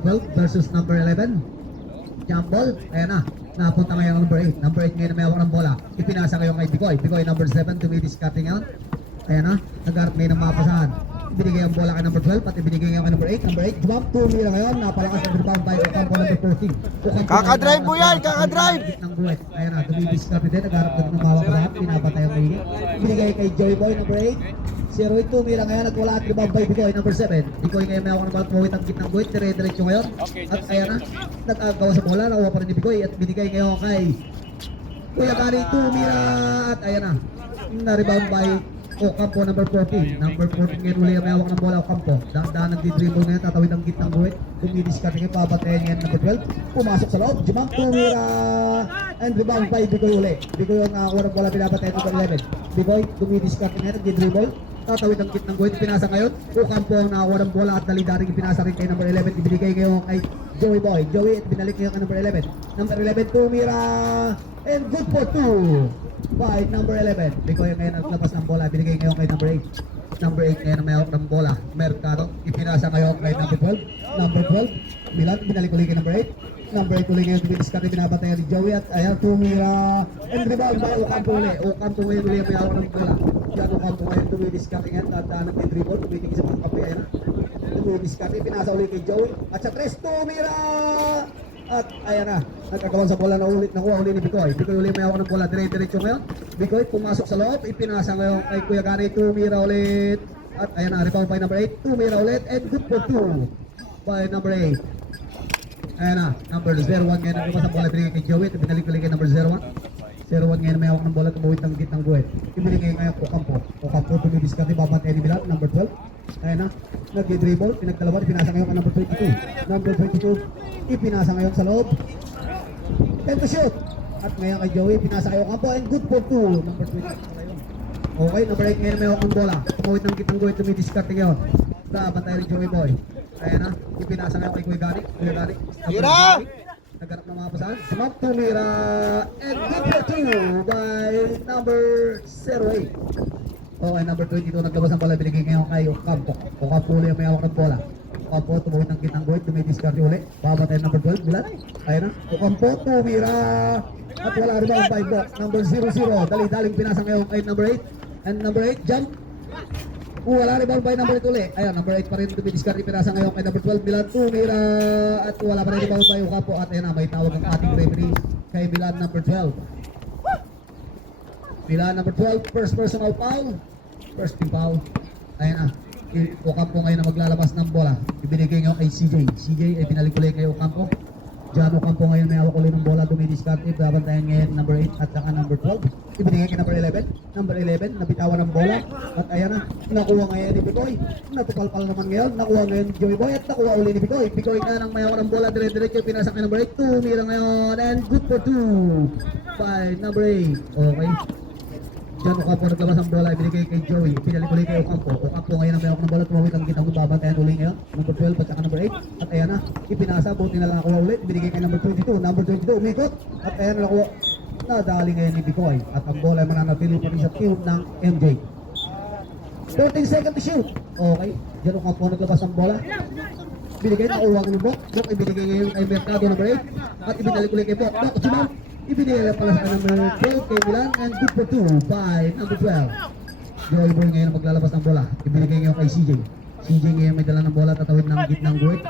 number 12 versus number 11. Jump ball. Ayan na. Napunta ngayon ang number 8. Number 8 ngayon na may hawak ng bola. Ipinasa ngayon kay Bicoy. Bicoy number 7. Dumidiscarte ngayon. Ayan na. Nag-arap ngayon ng mapasahan. Ibinigay ang bola kay number 12 at ibinigay ngayon kay number 8. Number 8. Jump 2 mira ngayon. Napalakas ang rebound by Ocampo number 14. Kakadrive mo yan! Kakadrive! Ayan na. Dumidiscarte din. Nag-arap din ng mapasahan. Pinapatay ang maigit. Ibinigay kay Joey Boy number 8. 0-2 mira ngayon at wala at rebound by Bicoy number 7. Bicoy ngayon may hawak ng bola. Tumawit ang gitnang guhit. Dire-diretso ngayon. At ayan na. Nag-agawa sa bola. Nakuha pa rin ni Bicoy at binigay ngayon kay Kuya Gary 2 mira at ayan na. Na-rebound by Ocampo number 14. Number 14 ngayon uli may hawak ng bola Ocampo. Daan nagdi-dribble ngayon. Tatawid ang gitnang guhit. Dumidiscarte ngayon. Papatayan ngayon number 12. Pumasok sa loob. Jump 2 mira and rebound by Bicoy uli. Bicoy ang nakakuha ng bola. Pinapatayan number 11. Bicoy dumidiscarte ngayon. Nagdi-dribble. Tatawid ang kit ng guhit, pinasa ngayon. Ocampo ang nakakuha ng bola at dali-daring pinasa rin kay number 11. Ibinigay ngayon kay Joey Boy. Joey at binalik ngayon kay number 11. Number 11, tumira and good for 2 by number 11. Bicoy ngayon naglabas ng bola. Binigay ngayon kay number 8. Number 8 ngayon na may hawak ng bola. Mercado, ipinasa ngayon kay number 12. Number 12, Milan, binalik ulit kay number 8. Number 8 ulit ngayon, binidiskarte, binabatayan ni Joey at ayan, tumira and rebound by Ocampo ulit. Ocampo ngayon ulit may hawak ng bola. Diyan Ocampo ngayon, tumidiskarte ngayon at nag-dribble, tumitig sa mga kape, ayan na. Tumidiskarte, pinasa ulit kay Joey at sa 3, tumira at ayan na, nagkagawan sa bola na ulit, nakuha ulit ni Bicoy. Bicoy ulit may hawak ng bola, dire-diretso ngayon. Bicoy pumasok sa loob, ipinasa ngayon kay Kuya Gary, tumira ulit at ayan na, rebound by number 8, tumira ulit and good for 2 by number 8. Ayan na, number 01 ngayon naglabas ang bola, binigay kay Joey, binalik-balik kay number 01. 01 ngayon may hawak ng bola, tumawit ang gitnang guhit. Ibinigay ngayon kay Ocampo. Ocampo tumidiskarte, babantay ni Milan, number 12. Ayan na, nag-dribble, pinagkalaban, ipinasa ngayon kay number 22. Number 22, ipinasa ngayon sa loob. And to shoot! At ngayon kay Joey, pinasa kay Ocampo and good for 2. Number 22 ngayon. Okay, number 8 ngayon may hawak ng bola. Tumawit ng gitnang guhit, tumidiskarte ngayon. Babantay ni Joey Boy. Ayan na, ipinasa ngayon kay Kuya Gary. Kuya Gary. Naghanap ng mga pasahan. Smart tumira and good for 2 by number 08. Okay, number 22 naglabas ng bola, binigay ngayon kay Ocampo. Ocampo ulit may hawak ng bola. Ocampo tumawid ng kitang guhit, tumidiskarte ulit. Babatay number 12, Milan. Ayan na, Ocampo tumira at wala rebound by box. Number 00, dali-daling pinasa ngayon kay number 8. And number 8, jump. Wala rebound by number 8 ulit. Ayan, number 8 pa rin tumidiskarte, pinasa ngayon kay number 12, Milan tumira at wala pa rin rebound by Ocampo. At ayan na, may tawag ang ating referee kay Milan number 12. Milan number 12, first personal foul. First team foul. Ayan na, Ocampo ngayon na maglalabas ng bola. Ibinigay ngayon kay CJ. CJ ay binalik ulit kay Ocampo. Diyan Ocampo ngayon may hawak ulit ng bola, dumidiskarte. Babantayan ngayon number 8 at saka number 12. Ibinigay kay number 11. Number 11, nabitawan ng bola. At ayan na, nakuha ngayon ni Bicoy. Natupalpal naman ngayon. Nakuha ngayon ni Joey Boy at nakuha ulit ni Bicoy. Bicoy na nang may hawak ng bola, dire-diretso pinasa kay number 8. Tumira ngayon and good for 2 by number 8. Okay. Diyan Ocampo naglabas ang bola, ibinigay kay Joey, pinalik ulit kay Ocampo. Ocampo ngayon ang may hawak ng bola, tumawit ang kitang babantayan ulit ngayon. Number 12 at saka number 8. At ayan na, ipinasa, buti na lang nakuha ulit, ibinigay kay number 22. Number 22, umikot. At ayan na nakuha, nadali ngayon ni Bicoy. At ang bola ay mananatili pa rin sa team ng MJ. 13 seconds to shoot. Okay, diyan Ocampo naglabas ng bola. Binigay, nakuha ng Bok. Bok ibinigay ngayon kay Mercado number 8. At ibinalik ulit kay Bok. Bok, Jumam. Ibinigay pala sa number 12 kay Milan and good for 2 by number 12. Joey Boy ngayon maglalabas ng bola. Ibinigay ngayon kay CJ. CJ ngayon may dala ng bola, tatawid ng gitnang guhit.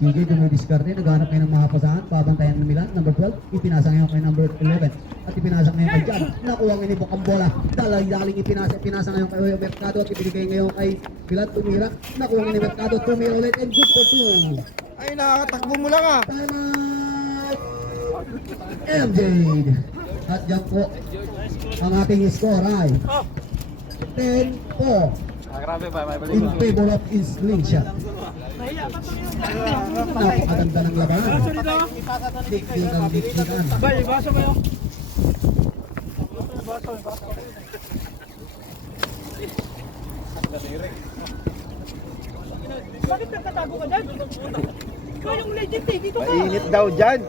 CJ dumidiskarte, naghanap ngayon ng mga pasahan. Pabantayan ng Milan, number 12. Ipinasa ngayon kay number 11. At ipinasa ngayon kay Jan. Nakuha ngayon ni Bok ang bola. Daling ipinasa ngayon kay Mercado at ibinigay ngayon kay Milan, tumira. Nakuha ngayon ni Mercado, tumira ulit and good for 2. Ay, nakakatakbo mo lang ah. MJ. At dyan po ang ating score ay 10-4 in favor of Slingshot. Napakaganda ng labanan. Dikdikan. Bakit nagtatago ka dyan? Ikaw yung legend eh, dito ka. Mainit daw dyan.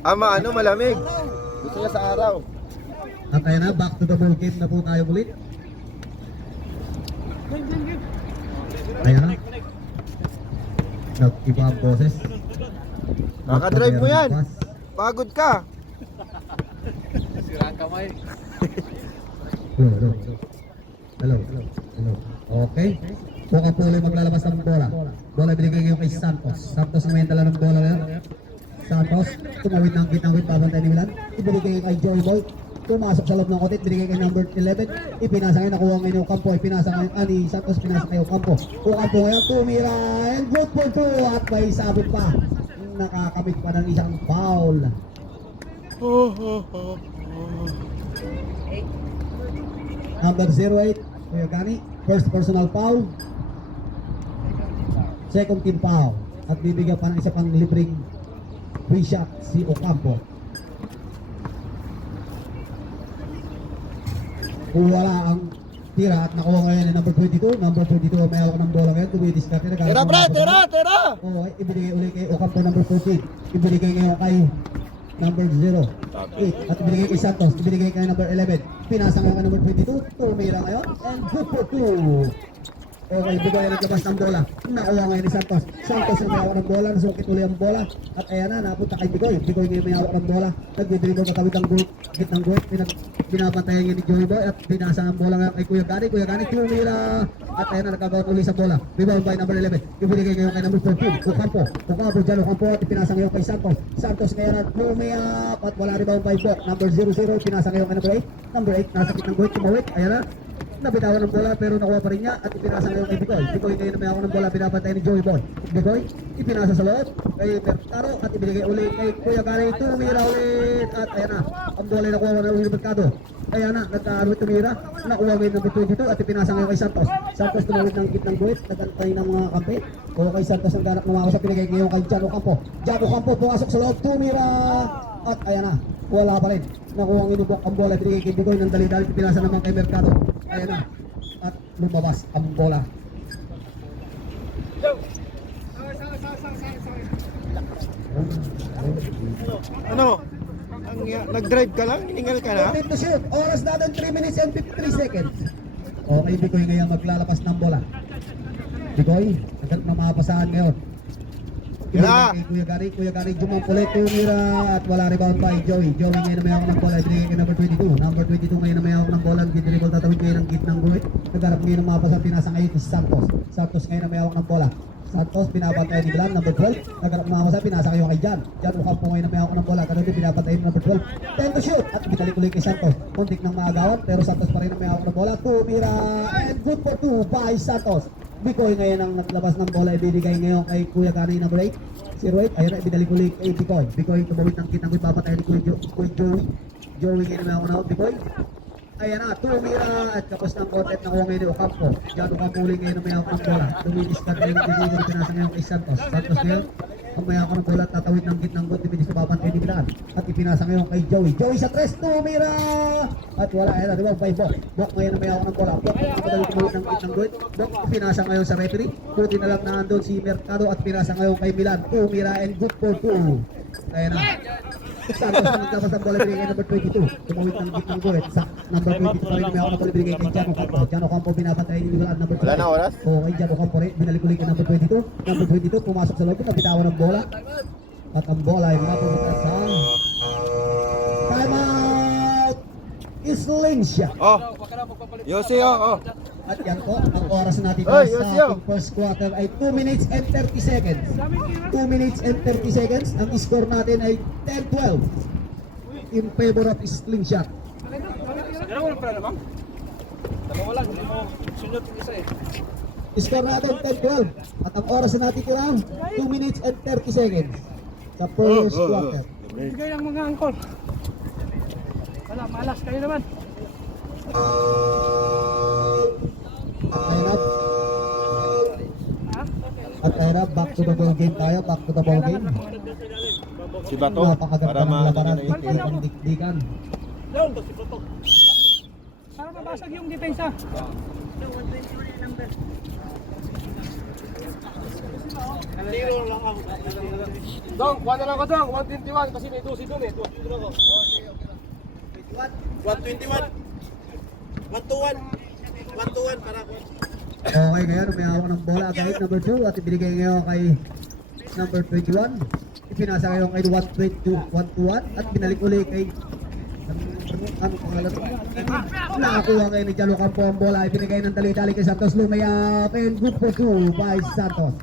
Ama, malamig. Gusto niya sa araw. At ayan na, back to the ball game na po tayo ulit. Ayan na. Nag-iba ang boses. Kakadrive mo yan. Pass. Pagod ka. Hello. Okay. Buka po ulit maglalabas ng bola. Bola binigay ngayon kay Santos. Santos na may dala ng bola ngayon. Santos, tumawid ng gitnawid, babantay ni Milan. Ibinigay kay Joey Boy. Pumasok sa loob ng kotit, binigay kay number 11. Ipinasa ngayon, nakuha ngayon yung kampo. Ipinasa ngayon, ani Santos, pinasa kayo kampo. Kampo ngayon, tumira, and good for two. At may sabit pa. Nakakamit pa ng isang foul. Number 08, Kuya Gani, first personal foul. Second team foul. At bibigyan pa ng isa pang libreng free shot si Ocampo. Kung wala ang tira at nakuha ngayon ni number 22. Number 22 may hawak ng bola ngayon. Tumidiskarte na. Tira, pre! Tira! Oo, ibinigay ulit kay Ocampo number 14. Ibinigay ngayon kay number 0. 8. At ibinigay kay Santos. Ibinigay kay number 11. Pinasa ngayon kay number 22. Tumira ngayon. And good for 2. Okay, bigay na naglabas ng bola. Nakuha ngayon ni Santos. Santos ang may hawak ng bola. Nasukit ulit ang bola. At ayan na, napunta kay Bigoy. Bigoy ngayon may hawak ng bola. Nagdidribble matawid ang gitnang group. Binabantayan niya ni Joey Boy. At pinasa ang bola ngayon kay Kuya Gani. Kuya Gani tumira. At ayan na, nagkagawa ulit sa bola. Rebound by number 11. Ibinigay ngayon kay number 14. Ocampo. Ocampo dyan. Ocampo at pinasa ngayon kay Santos. Santos ngayon at lumiyap. At wala rebound by Bok. Number 00. Pinasa ngayon kay number 8. Number 8. Nasa kitang group. Tumawid. Ayan na. Nabitawan ng bola pero nakuha pa rin niya at ipinasa ngayon kay Bigoy. Bigoy ngayon na may ako ng bola, pinapantay ni Joey Boy. Bigoy, ipinasa sa loob kay Mercado at ibinigay ulit kay Kuya Gani. Tumira ulit at ayan na, ang bola ay nakuha ng Mercado. Ayan na, nagkaroon tumira, nakuha ngayon number 22 at ipinasa ngayon kay Santos. Santos tumawid ng gitnang guhit, nagantay ng mga kampe. O kay Santos ang ganap na sa pinigay ngayon kay Jan Ocampo. Jan Ocampo pumasok sa loob, tumira at ayan na, wala pa rin. Nakuha ang inubok ang bola, binigay kay Bigoy ng dali-dali, pinasa naman kay Mercado. Ayan na, at lumabas ang bola. Ano? Nag-drive ka lang? Hiningal ka na? Time to shoot. Oras natin 3 minutes and 53 seconds. Okay, Bigoy ngayon maglalabas ng bola. Bigoy, agad na mapasahan ngayon. Kaya! Kuya Gary, jumampulit, tumira at wala rebound by Joey. Joey ngayon na may hawak ng bola, ibinigay kay number 22. Number 22 ngayon na may hawak ng bola, dribble tatawid ngayon ng gitnang guhit. Nagharap ngayon ng mapasa, pinasa ngayon si Santos. Santos ngayon na may hawak ng bola. Santos, pinapantay ni Glam, number 12. Nagharap ng mapasa, pinasa ngayon kay Jan. Jan Ocampo ngayon na may hawak ng bola, ganun din pinapantay ni number 12. Time to shoot! At bitalik-ulit kay Santos. Muntik ng maagawan, pero Santos pa rin na may hawak ng bola. Tumira and good for 2 by Santos. Bicoy ngayon ang naglabas ng bola, ibinigay ngayon kay Kuya Gani number 8. 08, ayun na, ibinalik-ulit kay Bicoy. Bicoy tumawid ng kitang guhit, papatay ni Kuya Joey. Joey ngayon na may hawak ng Bicoy. Ayan na, tumira at kapos ng kontet na kuha ngayon ni Ocampo. Diyan Ocampo ulit ngayon na may hawak ng bola. Tuminis ka ngayon, dinigil pinasa ngayon kay Santos. Santos ngayon, ang may hawak ng bola, tatawid ng gitnang gol, dibinis na babantay ni Milan. At ipinasa ngayon kay Joey. Joey sa 3, tumira! At wala, ayan na, di ba, by Bok. Bok ngayon na may hawak ng bola. Bok, tumawid ng gitnang gol. Bok, pinasa ngayon sa referee. Puti na lang na andun si Mercado at pinasa ngayon kay Milan. Tumira and good for 2. Ayan na. Santos ang naglapas ng bola, binigay number 22. Tumawid ng gitnang guhit. Sa number 22 pa rin na may hawak ng bola, binigay kay Jan Ocampo. Jan Ocampo pinapantay ni Milan, number 22. Wala na oras? Oo, kay Jan Ocampo rin, binalik-ulit kay number 22. Number 22, pumasok sa loob, nabitawan ng bola. At ang bola ay mapupunta sa time out! Slingshot. Oh! Yossi, oh! At yan po, ang oras natin Oy, sa Yossi, oh. ating first quarter ay 2 minutes and 30 seconds. 2 minutes and 30 seconds. Ang score natin ay 10-12 in favor of Slingshot. Dalawa lang pala naman. Dalawa lang, hindi mo sunod yung isa eh. Score natin 10-12. At ang oras na natin tira 2 minutes and 30 seconds sa first quarter. Bigay ang mga angkol. Wala, malas kayo naman. Ayan. Ha? At ayan, back to the ball game tayo. Back to the ball game. Si Bato, Napakaganda para ng labanan. makakita Hindi pang dikdikan. Para mabasag yung depensa. Dong, kuha na lang ko dong, 121 kasi may 12 doon eh. 2 ako. 121. 121. 121 para ko. Okay, ngayon may hawak ng bola kahit number 2 at ibinigay ngayon kay number 21. Ipinasa ngayon kay 121 at binalik uli kay ano pangalan? Nakakuha ngayon ni Jano Campo ang bola. Ibinigay ng dali-dali kay Santos. Lumayap and good for 2 by Santos.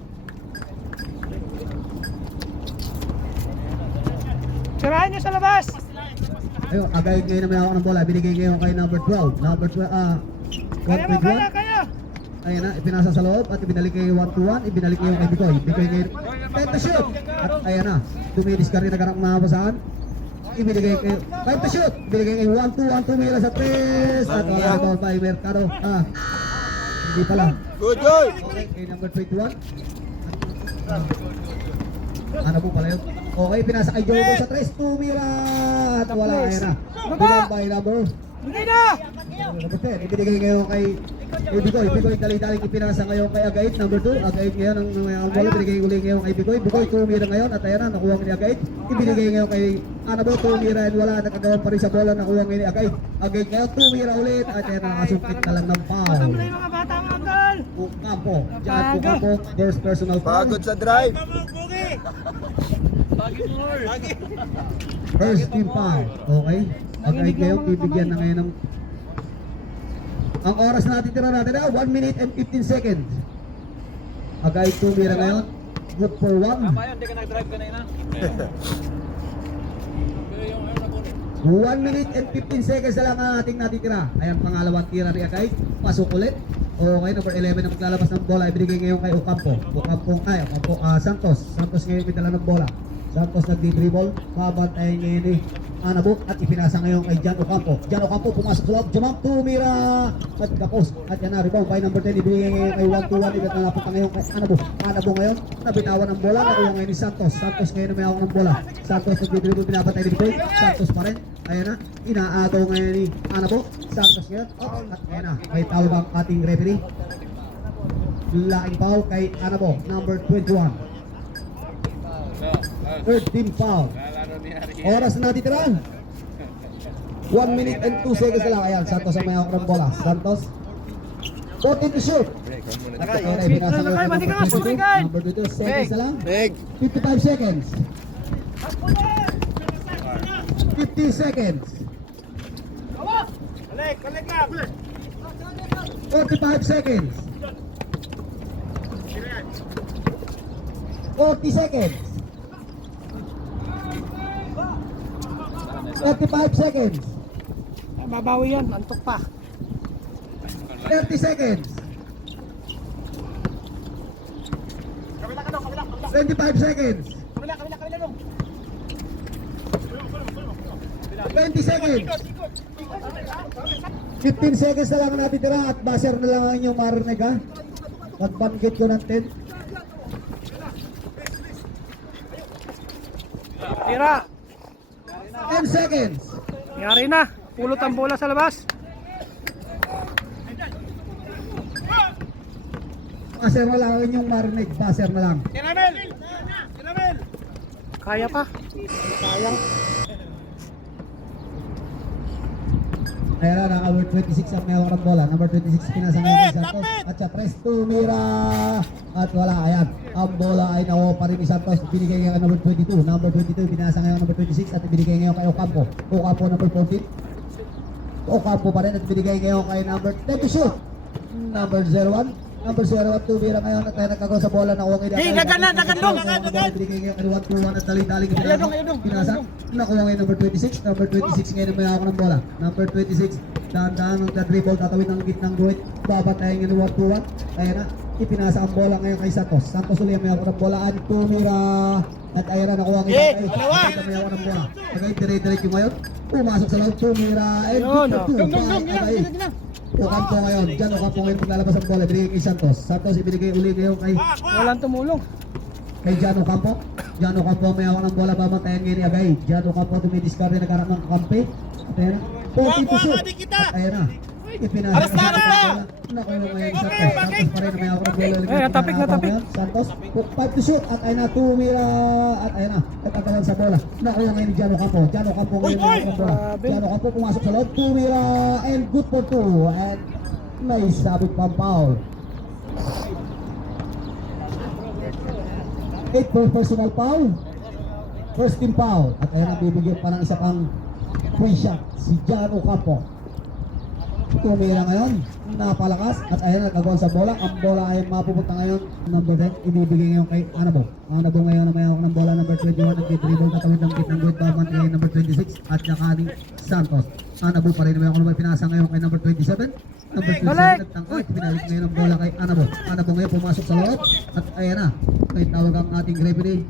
Sirahan niyo sa labas. Ayun, agad ngayon na may hawak ng bola. Binigay ngayon kay number 12. Number 12, Kaya mo, 121. kaya. Ayan na, ipinasa sa loob at ibinalik kay 121. Ibinalik ngayon kay Bicoy. Bicoy ngayon, time to shoot! At ayan na, tumidis ka rin na karang mahabasaan. Ibinigay kay, time to shoot! Ibinigay kay 121, tumira sa 3. At wala na ball by Mercado. Hindi pala. Good, good! Okay, kay number 21. Ano po pala yun? Okay, pinasa kay Joe sa 3. Tumira! At wala, ayan na. Bilang by number. Hindi na. Number 10, ibinigay ngayon kay Bicoy. Bicoy dali-daling ipinasa ngayon kay Agait. Number 2, Agait ngayon ang bola. Ibinigay uli ngayon kay Bicoy. Bicoy tumira ngayon at ayan na, nakuha ni Agait. Ibinigay ngayon kay Anabo, tumira and wala, nakagawan pa rin sa bola. Nakuha ngayon ni Agait. Agait ngayon, tumira ulit at ayan na, nakasungkit na lang ng foul. Kasama na yung mga bata mga uncle. Ocampo, Jan Ocampo, first personal foul. Pagod sa drive. First team foul. Okay. Agait ngayon, bibigyan na ngayon ng ang oras na natitira natin na 1 minute and 15 seconds. Agay tumira ngayon. Good for 1. Tama yun, hindi ka nag-drive kanina. 1 minute and 15 seconds na lang ang ating natitira. Ayan, pangalawang tira ni Agay. Pasok ulit. Okay, number 11 na maglalabas ng bola. Ibinigay ngayon kay Ocampo. Santos. Santos ngayon may dala ng bola. Santos nagdi-dribble. Babantayan ngayon ni Anabo at ipinasa ngayon kay Jan Ocampo. Jan Ocampo pumasok sa loob. Jump, tumira. At kapos. At yan na, rebound by number 10. Ibigay ngayon kay 1-2-1. Ibig nalapot na ngayon kay Anabo. Anabo ngayon, nabitawan ng bola. Nakuha ngayon ni Santos. Santos ngayon na may hawak ng bola. Santos nagdi-dribble. Pinapatay ni Bicoy. Santos pa rin. Ayan na, inaagaw ngayon ni Anabo. Santos ngayon. At ayan na, may tawag ang ating referee. Laking foul kay Anabo, number 21. Third team foul. Oras na natitira. 1 minute and 2 seconds na lang. Ayan, Santos ang may hawak ng bola. Santos. 14 to shoot. At kaya ay binasa ngayon kay number 22. Seconds na lang. Meg! 55 seconds. 50 seconds. 45 seconds. 40 seconds. 35 seconds. Babawi yan, antok pa. 30 seconds. 25 seconds. 20 seconds. 15 seconds na lang ang natitira at buzzer na lang ang inyong marinig ha. Mag-banggit ko ng 10. Tira. 10 seconds. Yari na. Pulot ang bola sa labas. Buzzer na lang ang inyong marinig. Buzzer na lang. Kaya pa. Ayan na, naka-number 26 ang may hawak ng bola. Number 26 pinasa ngayon kay Santos. At siya, Tres tumira. At wala, ayan. Ang bola ay nakuha pa rin ni Santos. Binigay ngayon kay number 22. Number 22 pinasa ngayon number 26 at binigay ngayon kay Ocampo. Ocampo number 14. Ocampo pa rin at binigay ngayon kay number 10 to shoot. Number 01. Number 01 tumira ngayon at tayo nagkagawa sa bola. Nakuha ngayon. Hey, nagandong. Binigay ngayon kay 1-2-1 at dali-daling pinasa. Nakuha ngayon number 26. Number 26 ngayon may hawak ng bola. Number 26. Dahan-dahan ng dribble. Tatawid ng gitnang guhit. Babatayin ngayon 1-2-1. Ayan na. Ipinasa ang bola ngayon kay Santos. Santos ulit may hawak ng bola. At tumira. At ayan na. Nakuha ngayon kay may hawak ng bola. Agay dire-diretso ngayon. Pumasok sa loob. Tumira. And Ocampo ngayon. Diyan Ocampo ngayon maglalabas ang bola. Binigay kay Santos. Santos ibinigay uli ngayon kay Walang tumulong. kay Jan Ocampo. Jan Ocampo may hawak ng bola. Babantayan ngayon ni Agay. Jan Ocampo dumidiscard rin nagkarap ng kampe. At ayan na. 40 to shoot. At ayan na. Ipinasa ng bola. Nakuha ngayon ni Santos. Santos pa rin na may hawak ng bola. Natapik. Santos. 5 to shoot. At ayan na. Tumira. At ayan na. Nagkakawan sa bola. Nakuha ngayon ni Jan Ocampo. Jan Ocampo ngayon may hawak ng bola. Jan Ocampo pumasok sa loob. Tumira. And good for 2. And may sabit pang foul. agad for personal foul. First team foul. At ayan ang bibigyan pa ng isa pang free shot, si John Ocampo. Tumira ngayon, napalakas. At ayan nagkagawa sa bola. Ang bola ay mapupunta ngayon. Number 10, ibibigay ngayon kay Anabo. Anabo ngayon na may ako ng bola. Number 21, nag-dribble katawid ng kit ng good. Baman kay number 26 at saka ni Santos. Anabo pa rin na may ako naman pinasa ngayon kay number 27. Number 27, nagtangkay. Pinalik ngayon ang bola kay Anabo. Anabo ngayon pumasok sa loob. At ayan na, may tawag ang ating referee.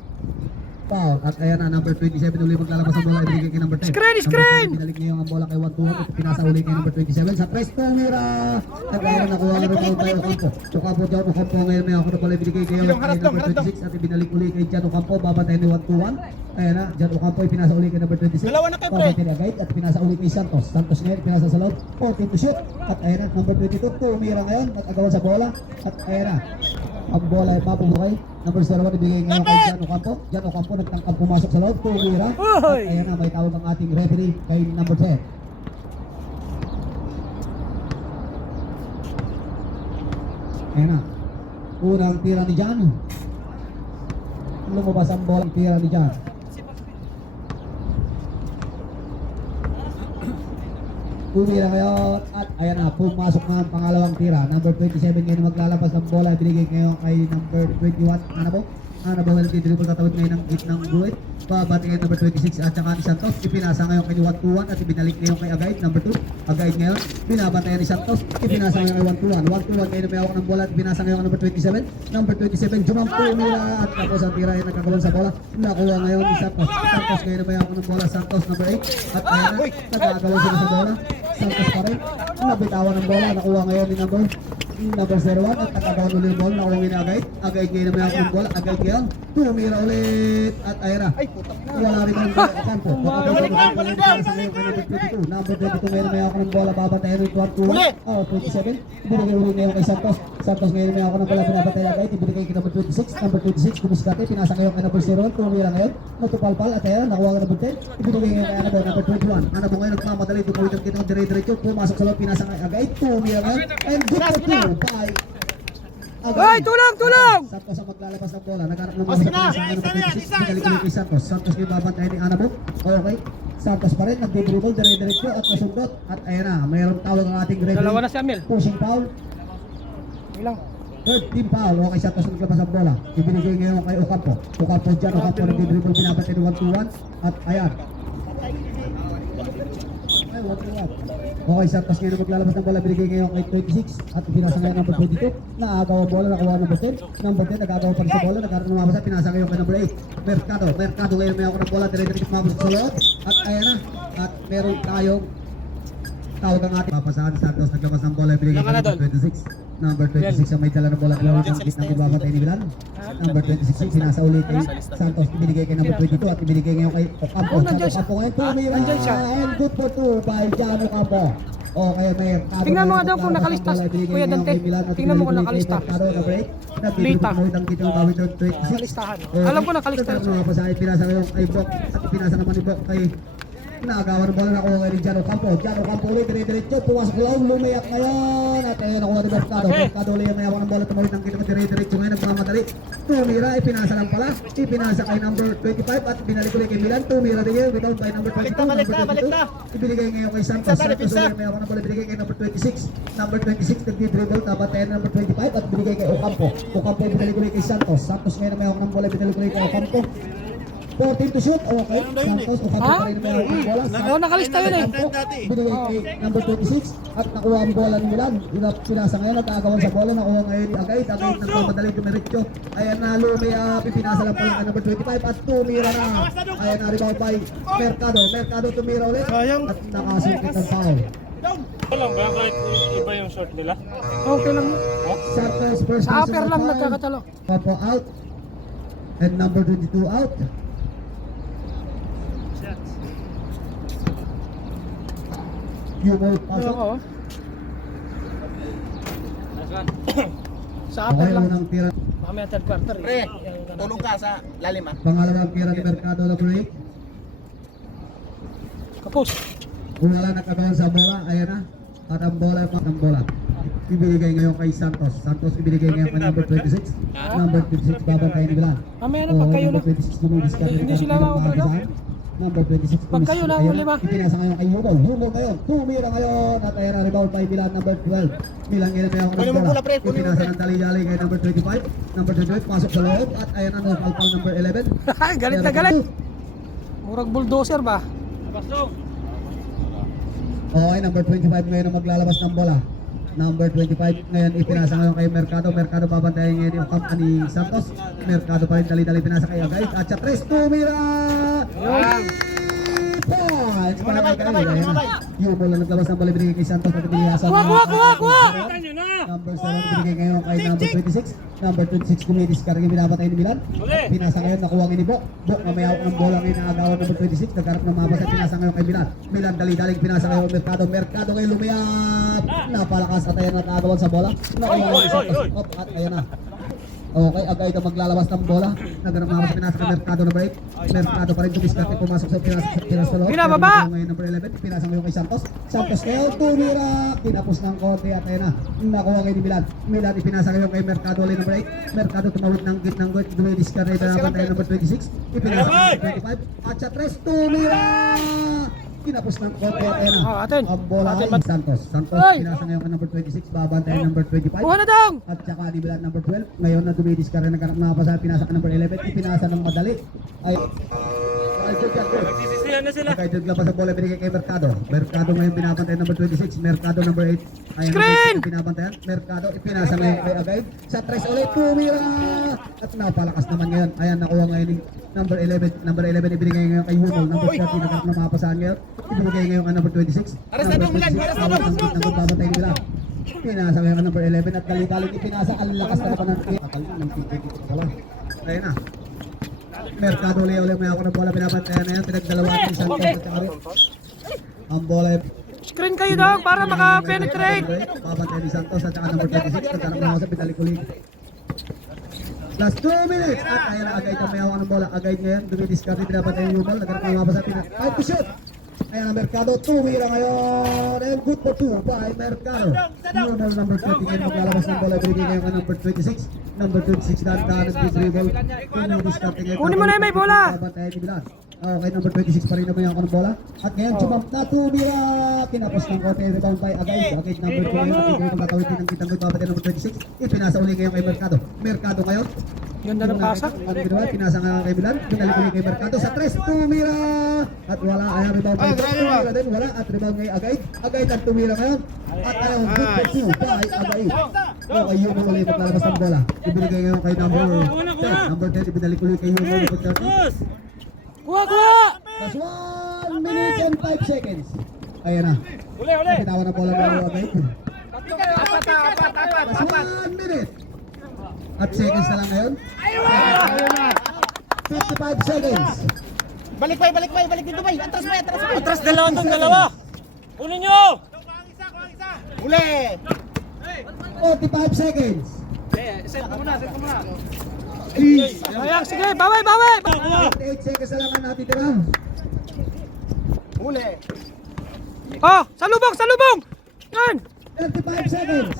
Foul. At ayan na, number 27 uli maglalabas ang bola, ibigay kay number 10. Screen! Binalik niya yung bola kay 1-2 at pinasa uli kay number 27. Sa press tumira. At ayan nakuha na rin tayo Ocampo. Ocampo, John Ocampo ngayon may ako na bola, ibigay kay number 26 at ibinalik uli kay John Ocampo. Babantayan ni 1-2-1. Ayan na, John Ocampo pinasa uli kay number 26. Dalawa na kayo, pre. Babantayan ni Agay at pinasa uli kay Santos. Santos ngayon pinasa sa loob. 14 to shoot. At ayan na, number 22 tumira ngayon. Nag-agawan sa bola. At ayan na, ang bola ay mapubukay. Number 01 ibigay ngayon kay Jan Ocampo. Jan Ocampo nagtangkang pumasok sa loob. Tumira. At ayan na, may tawag ang ating referee kay number 10. Ayan na. Unang tira ni Jan. Lumabas ang bola. Tira ni Jan. Tumira ngayon at ayan na, pumasok na ang pangalawang tira. Number 27 ngayon maglalabas ng bola. Binigay ngayon kay number 21, Anabo. Anabo ngayon nagdidribble katawid ngayon ng git ng guhit. Babati ngayon number 26 at saka ni Santos. Ipinasa ngayon kay 1-2-1 at ibinalik ngayon kay Agaid, number 2. Agaid ngayon, binabantayan ni Santos. Ipinasa ngayon kay 1-2-1. 1-2-1 ngayon may hawak ng bola at pinasa ngayon number 27. Number 27, jumampo nila at tapos ang tira ay nagkakaroon sa bola. Nakuha ngayon ni Santos. Santos ngayon may hawak ng bola. Santos number 8. At ayan na, nagkakaroon sila sa bola. Santos pa rin. Nabitawan ng bola. Nakuha ngayon ni number 01 at nagkakaroon ulit ng bola. Nakuha ngayon ni Agaid. Agaid ngayon may hawak ng bola. Agaid ngayon, tumira ulit. At ayan na, wala rin ang Ocampo. Number 22 ngayon may hawak ng bola. Babantayan ng 27. Ibinigay ulit ngayon kay Santos. Santos ngayon may hawak ng bola. Binabantayan Agaid. Ibinigay kay number 26. Number 26, kumiskate. Pinasa ngayon kay number 01. Tumira ngayon. Natupalpal at ayan, nakuha ka number 10. Ibinigay ngayon kay Anabo, number 21. Anabo ngayon nagmamadali. Tumawid ang kitang dire-diretso. Pumasok sa loob. Pinasa ngayon Agaid. Tumira ngayon. And good for 2 by Hoy, tulong, tulong! Santos ang maglalabas ng bola. Nagharap ng bola sa number 26. Binalik ulit kay Santos. Santos yung babantayan ni Anabo. Okay. Santos pa rin. Nagdi-dribble. Dire-diretso at nasundot. At ayan na. Mayroong tawag ang ating referee. Dalawa na si Amel. Pushing foul. Ilang? Third team foul. Okay, Santos ang naglabas ang bola. Ibinigay ngayon kay Ocampo. Ocampo dyan. Ocampo nagdi-dribble. Binabantayan ni 1-2-1. At ayan. Ay, 1-2-1. Okay, Santos ngayon maglalabas ng bola. Binigay ngayon kay 26 at pinasa ngayon number 22. Naagaw ang bola, nakuha number 10. Number 10, nagagawa pa rin sa bola. Nagkaroon ng mabasa, pinasa ngayon kay number 8. Mercado ngayon may ako ng bola. Dire-diretso mabasa sa loob. At ayan na. At meron tayong tawag ang ating papasahan ni Santos. Naglabas ng bola. Binigay kay number 26. Number 26 ang may dala ng bola. Pinawin ang gitnang ibabantay ni Milan. Number 26, pinasa ulit kay Santos. Ibinigay kay number 22 at ibinigay ngayon kay Ocampo. Ocampo ngayon, tumira. And good for 2 by Jan Ocampo. Okay, may Tingnan mo nga daw kung nakalista, Kuya Dante. Tingnan mo kung nakalista. Lita. Nakalistahan. Alam ko nakalista yun. Pinasa ngayon kay Bok at pinasa naman ni Bok kay nagawa ng bola, nakuha ni Jan Ocampo. Jan Ocampo ulit, dire-diretso, pumasok lang, lumayak ngayon. At ayun, nakuha ni Mercado. Mercado ulit yung mayawang ng bola, tumawid ng kitang dire-diretso ngayon, nagmamadali. Tumira, ipinasa lang pala. Ipinasa kay number 25 at binalik ulit kay Milan. Tumira din yun, rebound by number 22. Number 22, ibinigay ngayon kay Santos. Santos ulit, mayawang ng bola, binigay kay number 26. Number 26, nagdi-dribble, tapatayan number 25 at binigay kay Ocampo. Ocampo binalik ulit kay Santos. Santos ngayon mayawang ng bola, binalik ulit kay Ocampo. 14 to shoot, okay. Santos, Ocampo pa rin naman ang bola. Oo, nakalista yun eh. Binigay kay number 26 at nakuha ang bola ni Milan. Pinasa ngayon at agawan sa bola. Nakuha ngayon ni Agaid. Agaid nagpamadaling dumiretso. Ayan na, lumiyap. Pinasa lang pala kay number 25 at tumira na. Ayan na, rebound by Mercado. Mercado tumira ulit at nakasungkit ng foul. Walang ba kahit iba yung short nila? Okay lang. Santos first Sa upper personal lang foul. nagkakatalo. Ocampo out. And number 22 out. Humor pasok. Oo. Sa upper Okay, lang. unang tira. Baka may third quarter. Pre, tulong ka sa lalim ah. Pangalawang tira ni Mercado na break. Kapos. Kung wala nakagawa sa bola, ayan na. At ang bola, ang bola. ibibigay ngayon kay Santos. Santos ibibigay ngayon kay number 26. Number 26 babantayan ni Milan. Mamaya na, pag kayo na. Number 26 dumidiscard Hindi sila makakapagod. Number 26 Pag kayo na, Ayun, lima. ipinasa ngayon kay Hugo. Hugo ngayon, tumira ngayon at ayan ang rebound by Milan, number 12. Milan ngayon may ako ng Kunin mo bola. bola, pre, kunin mo, Ipinasa pre. ng dali-dali kay number 25. Number 25 pasok sa loob at ayan ang palpal number 11. Galit na galit. Murag bulldozer ba? Okay, number 25 ngayon ang maglalabas ng bola. Number 25 ngayon ipinasa ngayon kay Mercado. Mercado babantayan ngayon yung kamp ni Santos. Mercado pa rin dali-dali pinasa kay Agay. At sa 3, tumira! Points! Para kay Agay. Yung bola naglabas ng bola binigay kay Santos at biniyasan. Kuha! Number 7 binigay ngayon kay number 26. Number 26 kumidiskarga binabatay ni Milan. Pinasa ngayon nakuha ni Bok. Bok mamaya ng bola ngayon na agawan number 26. Nagkarap ng mabasa pinasa ngayon kay Milan. Milan dali-daling pinasa ngayon Mercado. Mercado ngayon lumiyap. Napalakas at ayan at agawan sa bola. Nakuha ni Santos. Op, at ayan na. Okay, Agay na maglalabas ng bola. Nagkarap ng pinasa kay Mercado na break. Mercado pa rin tumiskarte pumasok sa pinasa loob. Binababa! Ngayon number 11. Pinasa ngayon kay Santos. Santos ngayon tumira. Kinapos ng konti at ayan na. Nakuha ngayon ni Milan. Milan ipinasa ngayon kay Mercado ulit number 8. Mercado tumawid ng git ng guit. Dumidiscard na dapat tayo number 26. Ipinasa ngayon 25. At sa 3 tumira. Kinapos ng konti at ayan na. Atin. Ang bola Atin, kay Santos. Santos Ay! pinasa ngayon kay number 26. Babantayan number 25. Kuha na dong! At saka ni Milan number 12. Ngayon na dumidiscard na nagkanap na pasa. Pinasa ka number 11. Ipinasa ng madali. Ay. Nagsisisihan na sila. Kay Jodla pa sa bola binigay kay Mercado. Mercado ngayon binabantayan number 26. Mercado number 8. Ayan Screen! ang binabantayan. Mercado ipinasa ngayon kay Agay. Sa 3 ulit tumira. At napalakas naman ngayon. Ayan nakuha ngayon ni number 11. Number 11 ibinigay ngayon kay Humol. Number 30 nagkanap na mapasahan ngayon. Ibinigay ngayon kay number 26. Aras na dong, Milan! Aras na dong! Number babantayan nila. Pinasa ngayon number 11 at dali-daling ipinasa. Ang lakas na naman ng akal ng pala. Ayun na. Mercado ulit may ako ng bola binabantayan na yan. Pinagdalawan ni Santos at saka rin. Ang bola ay Screen kayo dong para maka-penetrate. babantayan ni Santos at saka number 26. Nagkanap na ako sa pinalik-ulit. Last 2 minutes. At ayan na Agay may ako ng bola. Agay ngayon dumidiscard yung binabantayan yung Yumal. Nagkanap na mabasa pinag. Out to shoot. Ayan ang Mercado. Tumira ngayon. And good for 2 by Mercado. Yumal number 30 ngayon maglalabas ng bola. Binigay ngayon ka number 26. Number 26 dahan-dahan nag-dribble. Dumidiscard ngayon. Kunin mo na yung may bola. Babantayan ni Milan. Okay, number 26 pa rin naman ako ng bola. At ngayon, sumamp na tumira. Kinapos ng konti, rebound by Agay. Okay, number 2 ngayon. At yung magkatawid din ng kitang good babatay number 26. Ipinasa uli ngayon kay Mercado. Mercado ngayon. Ganda ng pasa. Pinasa nga kay Milan. Pinalik uli kay Mercado. Sa 3, tumira. At wala. Ayan, rebound by tumira din. Wala. At rebound ngay Agay. Agay at tumira ngayon. At ayaw, good for 2 by Agay. Okay, yung ulit maglalabas ng bola. Ibinigay ngayon kay number 10. Number 10, ibinalik uli kay Hugo. Number 30. Kuha! Plus 1 minute and 5 seconds. Ayan na. Uli. Bitawan na bola ng Agay. Apat. Plus 1 minute. At seconds na lang ngayon. 55 seconds. Balik dito bay. Atras bay. Atras dalawa. Kunin nyo! Uli! 45 seconds. Set mo muna. Sayang, sige, bawi! 8 seconds na lang ang natitira. Uli! Oh, salubong! Yan! 35 seconds.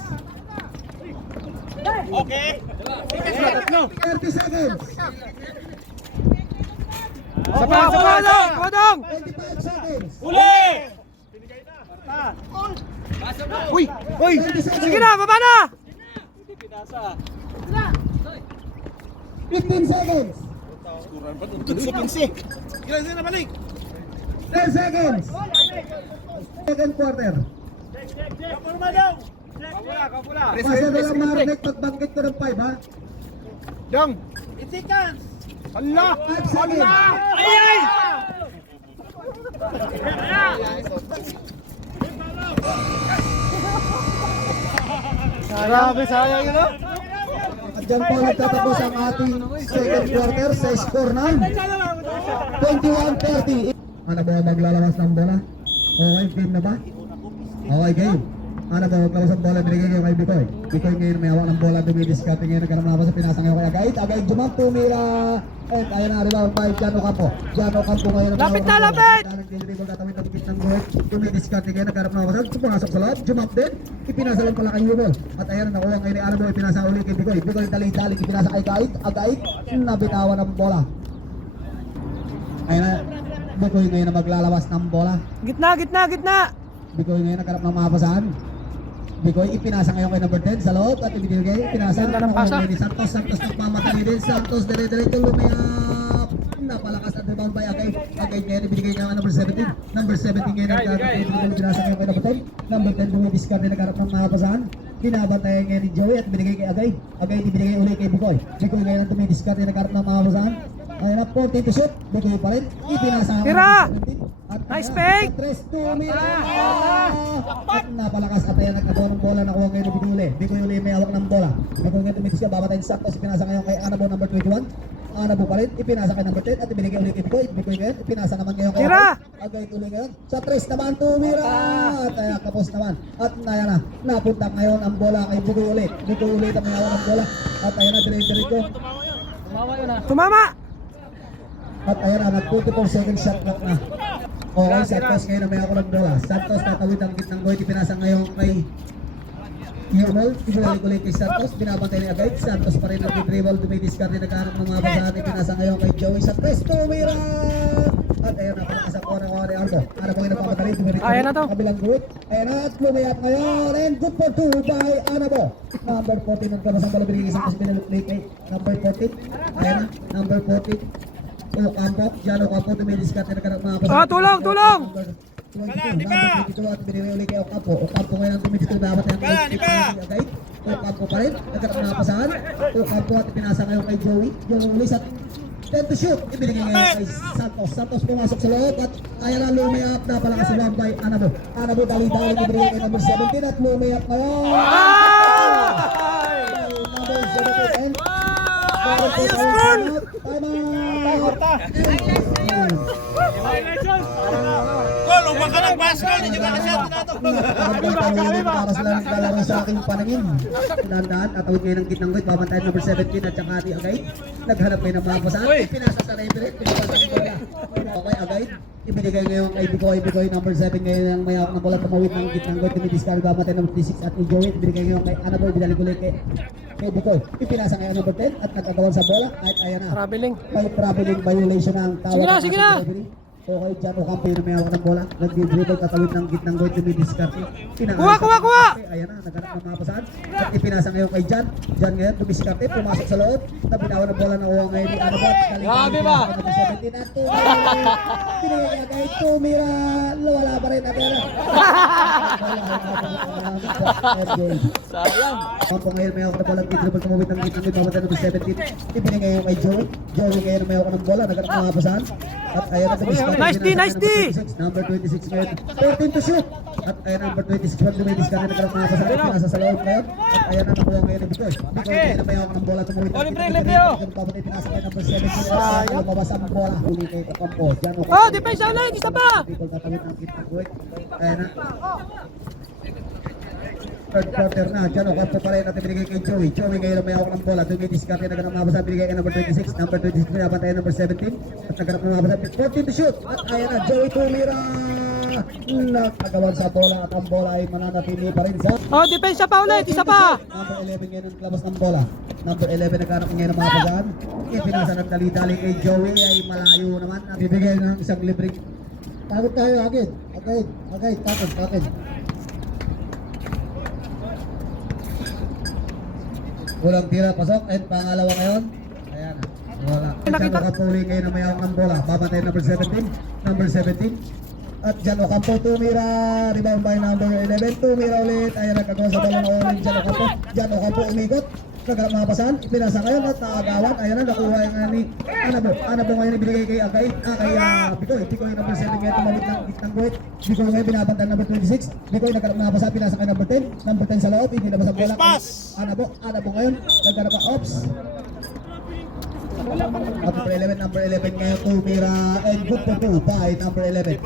Okay! 30 seconds. Kuha dong! 25 seconds. Uli! Uy! 20 seconds. Sige na, baba na! 15 seconds. Pinsi! 10 seconds. Second quarter. Pasa na lang Marnek pagbangkit ko ng 5 ha. Dong! Allah! 5 seconds. Grabe, sayang yun, no? At dyan po nagtatapos ang ating second quarter sa score na 21-30. Ano ba maglalabas ng bola? Okay, game na ba? Okay, game. Ano ba, magkalas ang bola, binigay kayo kay Bikoy. Bikoy ngayon may hawak ng bola, dumidiskarte ngayon, nagkaramapa sa pinasa ngayon kay Agayt. Agayt jump, tumira. And ayan na, rebound by Jano Campo. Jano Campo ngayon. ang Lapit na, hawak ng bola. lapit! Nag-dribble, tatawid ng bukit ng goal. Dumidiskarte ngayon, nagkaramapa sa pumasok sa loob, jump din. Ipinasa lang pala kay Yubol. At ayan, nakuha ngayon ni Alamo, ipinasa uli kay Bikoy. Bikoy dali-dali, ipinasa kay Agayt. Agayt, nabitawan ng bola. Ayan na, Bikoy ngayon na maglalabas ng bola. Gitna, gitna, gitna. Bikoy ngayon nagkarap ng mapasahan. Bikoy ipinasa ngayon kay number 10 sa loob at ibinigay, ipinasa. Ganda ng pasa. Santos, Santos nagmamatali din. Santos, dire-diretso lumayap. Napalakas at rebound by Agay. Agay ngayon ibinigay niya ang number 17. Number 17 ngayon nagkarap ng pinasa ngayon kay number 10. Number 10 dumidiskarte nagkarap ng mapasahan. Binabantayan ngayon ni Joey at binigay kay Agay. Agay ibinigay uli kay Bikoy. Bikoy ngayon dumidiskarte nagkarap ng mapasahan. Ayan na, 40 to shoot. Bikoy pa rin. Ipinasa ang Tira! number 17. At Nice ayan, fake! sa 3, 2, mira! At napalakas at ayan nagkakuha ng bola, nakuha ngayon ni Bikoy uli. Bikoy uli may hawak ng bola. Bikoy ngayon tumitis siya, babatayin sa Santos, ipinasa ngayon kay Anabo number 21. Anabo pa rin, ipinasa kay number 10 at ibinigay uli kay Bikoy. Bikoy ngayon, ipinasa naman ngayon kay Tira! Agay uli ngayon. Sa 3 naman, tumira! At ayan, kapos naman. At ayan na, napunta ngayon ang bola kay Bikoy uli. Bikoy uli ang may hawak ng bola. At ayan na, dire-diretso. Tumama! At ayan na, nag-24 second shot clock na. Okay, Santos ngayon na may ako ng bola. Santos tatawid ang gitnang goal. Ipinasa ngayon kay Yumol. Ibalik ulit kay Santos. Binabantay ni Agayt. Santos pa rin nag-dribble. Dumidiskarte nagkaharap ng mga basahan. Ipinasa ngayon kay Joey sa press. Tumira! At ayan na, palakas ang kuha ng kuha ni Albo. Ano pang inapamatali? Ayan na to. Kabilang group. Ayan na, at lumayap ngayon. And good for 2 by Anabo. Number 14 ang kabasang bola. Binigay Santos binalutli kay number 14. Ayan na, number 14. Ocampo, Jano Ocampo, dumidiskarte na karang mga Ah, tulong, tulong! Number 22 at binigay ulit kay Ocampo. Ocampo ngayon ang dumidiskarte dapat ang Agayt. Ocampo pa rin, nagkarang mga pasahan. Ocampo at pinasa ngayon kay Joey. Joey ulit at 10 to shoot. Ibinigay ngayon kay Santos. Santos pumasok sa loob at ayan na lumayap na pala kasi one by Anabo. Anabo dali-dali ibinigay kay number 17 at lumayap ngayon. Number 17 Gol, umang ka ng basket. Hindi ka kasi atin nato. para sila naglalaro sa aking paningin. Tandaan, tatawid ngayon ng gitnang goal, babantayan number 17 at saka di Agayt. Naghanap kayo ng mga pasahan, pinasa sa referee, pinasa sa bola. Okay, Agayt, ibinigay ngayon kay Bikoy. Bikoy number 7 ngayon ang may hawak ng bola, tumawid ng gitnang goal, tumidiskarte, babantayan number 36 at ni Joey. Ibinigay ngayon kay Anabo, binalik ulit kay Bikoy. Ipinasa ngayon number 10 at nagkagawan sa bola at ayan na. Traveling. May traveling violation ang tawag. Sige na! Okay, dyan Ocampo yun ang may hawak ng bola. Nag-dribble, tatawid ng gitnang goal, dumidiskarte. Kuha! Ayan na, naghanap ng mga pasahan. At ipinasa ngayon kay Jan. Jan ngayon, dumiskarte, pumasok sa loob. Nabinawa ng bola na uwa ngayon ni Anabot. Grabe ba? At pinigay kay tumira. Wala pa rin natin. Sayang. Ocampo ngayon may hawak ng bola. Nag-dribble, tumawid ng gitnang goal, mamatay ng 17. Ipinigay ngayon kay Joey. Joey ngayon may hawak ng bola. Naghanap ng mga pasahan. At ayan na, dumiskarte. Nice D, nice D! Number 26 ngayon, 14 to shoot. At ayan ang number 26 pag dumidiskarte na karang mga pasahan, pinasa sa loob ngayon. At ayan ang nakuha ngayon ng Bikoy. Bikoy ngayon na may hawak ng bola, tumawid ng papatay, pinasa kayo number 17. At lumabas ang bola, huli kay Ocampo. Oh, depensa ulit, isa pa! Bikoy tatawid ng kitang goal. Ayan na. Third quarter na, dyan Ocampo pa rin at binigay kay Joey. Joey ngayon may hawak ng bola, dumidiskarte na karang mga pasahan, binigay kay number 26. Number 26 may nabantayan number 17. At nagarap ng mga pasahan, 14 to shoot. At ayan na, Joey tumira. Nakagawan sa bola at ang bola ay mananatili pa rin sa Oh, depensa pa ulit, isa pa! number 11 ngayon ang labas ng bola. Number 11 naghanap ngayon ng mga pasahan. Ipinasa ng dali-dali kay Joey ay malayo naman at bibigay ng isang libreng. Takot tayo agad. Agad, takot. Walang tira, pasok. And pangalawa ngayon. Ayan. Wala. Nakita? Nakapuli ngayon na may hawak ng bola. Babantay number 17. Number 17. At Jan Ocampo tumira. Rebound by number 11. Tumira ulit. Ayan, nagkagawa sa bola na ulit. Jan Ocampo. Jan Ocampo umikot. Nagkarap mga pasahan. Pinasa ngayon at nakagawan. Ayan na, nakuha yung ni Anabo ngayon ibinigay kay Agayt. Kay Bikoy. Bikoy number 7 ngayon tumawid ng gitnang guhit. Bikoy ngayon binabantay number 26. Bikoy nagkarap mga pasahan. Pinasa kay number 10. Number 10 sa loob. Hindi nabas ang bola. Anabo ngayon. Nagkarap ang ops. At number 11 ngayon tumira. And good for 2 by number 11.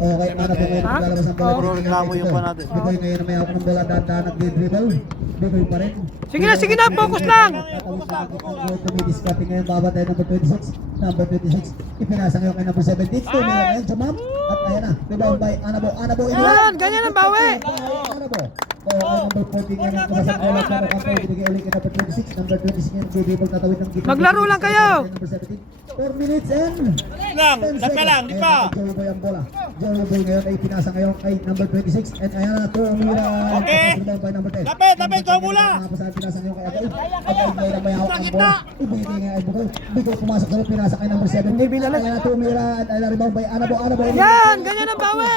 Okay, ano po ngayon Ha? naglalabas ang bola? Oo. Reklamo yung pa natin. Bigoy ngayon na may ako ng bola, dahan-dahan nag-dribble. Bigoy pa rin. Sige na, focus lang. Tumidiskarte ngayon, babatay number 26. Number 26, ipinasa ngayon kay number 17. Tumira ngayon, sumam. At ayan na, rebound by Anabo. Yan, ganyan ang bawi. Anabo. Okay, number 14 ngayon, nagpasang bola. Pero kapag binigay ulit kay number 26. Number 26 ngayon, dribble tatawid ng gitna. Maglaro lang kayo. Number 17. 4 minutes and Lang, 10 di pa lang, di seconds. pa. Ayan, Joey Boy ang bola. Joey Boy ngayon ay pinasa ngayon kay number 26. And ayan na, tumira. Okay. Rebound by number 10. Lapit, go mula. Pinasa ngayon kay Agay. Agay ngayon ang may hawak ng bola. Ibigay ngayon ay Bukoy. Bukoy pumasok sa loob, pinasa kay number 7. Hindi binalas. Ayan na, tumira. At ayan na, rebound by Anabo. Yan, ganyan ang bawi.